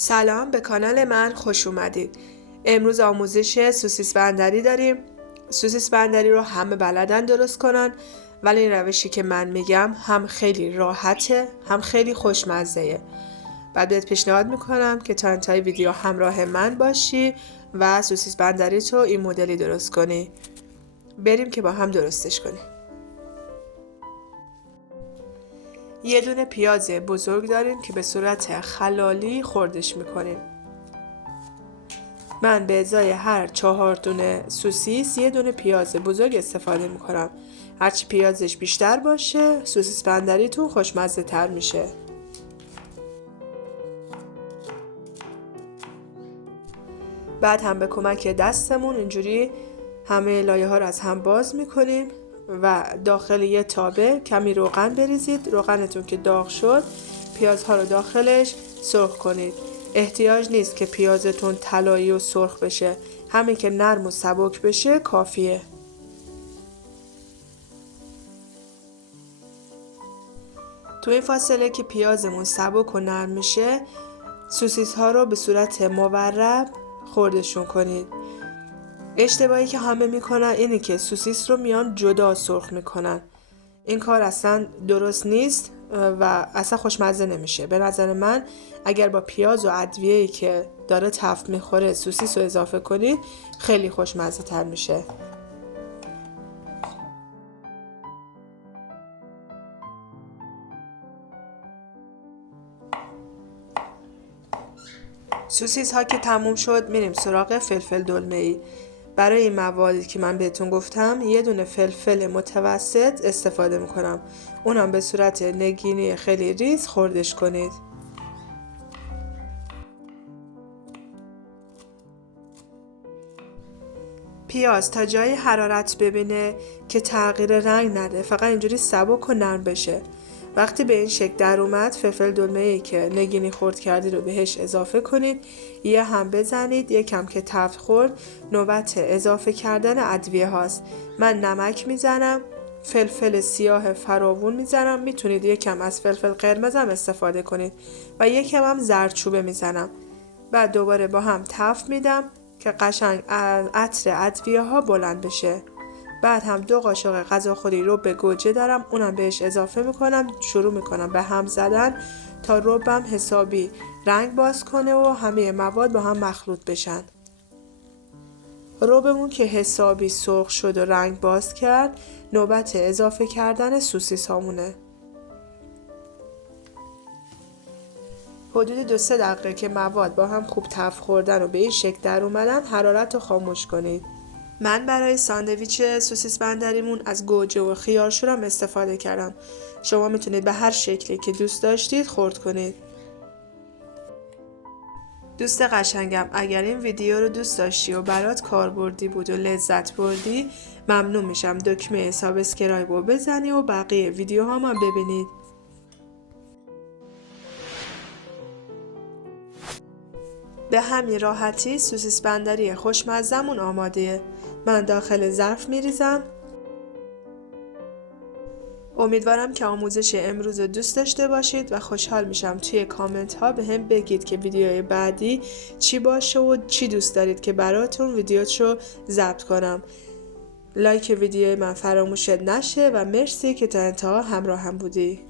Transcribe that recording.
سلام، به کانال من خوش اومدید. امروز آموزش سوسیس بندری داریم. سوسیس بندری رو همه بلدن درست کنن، ولی این روشی که من میگم هم خیلی راحته هم خیلی خوشمزه‌ایه. بعد بهت پیشنهاد میکنم که تا انتهای ویدیو همراه من باشی و سوسیس بندری تو این مدلی درست کنی. بریم که با هم درستش کنیم. یه دونه پیاز بزرگ داریم که به صورت خلالی خردش میکنیم. من به ازای هر 4 دونه سوسیس یه دونه پیاز بزرگ استفاده میکنم. هرچی پیازش بیشتر باشه سوسیس بندریتون خوشمزه تر میشه. بعد هم به کمک دستمون اینجوری همه لایه ها رو از هم باز میکنیم و داخل یه تابه کمی روغن بریزید. روغنتون که داغ شد پیازها رو داخلش سرخ کنید. احتیاج نیست که پیازتون طلایی و سرخ بشه، همین که نرم و سبک بشه کافیه. تو این فاصله که پیازمون سبک و نرم میشه سوسیس ها رو به صورت مورب خردشون کنید. اشتباهی که همه میکنن اینه که سوسیس رو میان جدا سرخ میکنن. این کار اصلا درست نیست و اصلا خوشمزه نمیشه. به نظر من اگر با پیاز و ادویه‌ای که داره تفت میخوره سوسیس رو اضافه کنید خیلی خوشمزه تر میشه. سوسیس ها که تموم شد میریم سراغ فلفل دلمه‌ای. برای این موادی که من بهتون گفتم یه دونه فلفل متوسط استفاده میکنم. اونم به صورت نگینی خیلی ریز خردش کنید. پیاز تا جای حرارت ببینه که تغییر رنگ نده، فقط اینجوری سبک و نرم بشه. وقتی به این شکل در اومد فلفل دلمه‌ای که نگینی خرد کردی رو بهش اضافه کنید. یه هم بزنید. یکم که تفت خورد نوبت اضافه کردن ادویه هاست. من نمک میزنم، فلفل سیاه فراوون میزنم، میتونید یکم از فلفل قرمزم استفاده کنید و یکم هم زردچوبه میزنم. بعد دوباره با هم تفت میدم که قشنگ عطر ادویه ها بلند بشه. بعد هم 2 قاشق غذاخوری رب گوجه دارم، اونم بهش اضافه میکنم. شروع میکنم به هم زدن تا ربم حسابی رنگ باز کنه و همه مواد با هم مخلوط بشن. ربمون که حسابی سرخ شد و رنگ باز کرد نوبت اضافه کردن سوسیس هامونه. حدود 2-3 دقیقه که مواد با هم خوب تفت خوردن و به این شکل در اومدن حرارت رو خاموش کنید. من برای ساندویچ سوسیس بندریمون از گوجه و خیارشورم استفاده کردم. شما میتونید به هر شکلی که دوست داشتید خرد کنید. دوست قشنگم، اگر این ویدیو رو دوست داشتی و برات کاربردی بود و لذت بردی ممنون میشم دکمه سابسکرایب رو بزنی و بقیه ویدیوهام هم ببینید. به همین راحتی سوسیس بندری خوشمزه‌مون آماده. من داخل ظرف میریزم. امیدوارم که آموزش امروز رو دوست داشته باشید و خوشحال میشم توی کامنت ها به هم بگید که ویدیوی بعدی چی باشه و چی دوست دارید که براتون ویدیوشو ضبط کنم. لایک ویدیوی من فراموش نشه و مرسی که تا انتها همراه هم بودی.